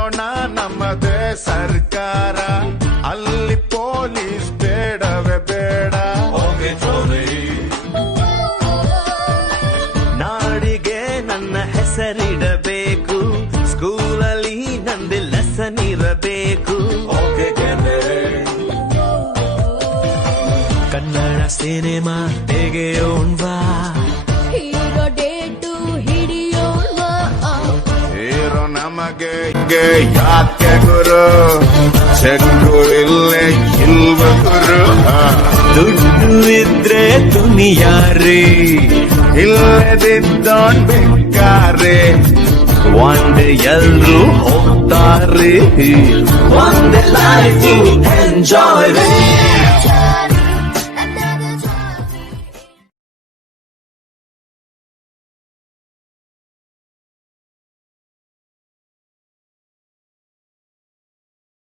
ಮಾಡೋಣ ನಮ್ಮದೇ ಸರ್ಕಾರ, ಅಲ್ಲಿ ಪೊಲೀಸ್ ಬೇಡವೇ ಬೇಡ. ನಾಡಿಗೆ ನನ್ನ ಹೆಸರಿಡಬೇಕು, ಸ್ಕೂಲಲ್ಲಿ ನಂದು ಲೆಸನ್ ಇರಬೇಕು. ಕನ್ನಡ ಸಿನಿಮಾ ತೆಗೆಯೋಣ್ವಾ, ಹೀರೋ ಡೇಟು ಹಿಡಿಯೋಣ್ವಾ. ಹೀರೋ ನಮಗೆ ಯಾಕೆ ಗುರು, ಚೆಕ್ಕು ಇಲ್ಲೇ ಇಲ್ವ ಗುರು. ದುಡ್ಡು ಇದ್ರೆ ದುನಿಯಾರಿ, ಇಲ್ಲದಿದ್ದೋನ್ ಬೇಕಾರೆ. ಒಂದೇ ಎಲ್ರು ಹೋಗ್ತಾರೆ, ಒಂದೇ ಲೈಫ್ ಎಂಜಾಯ್.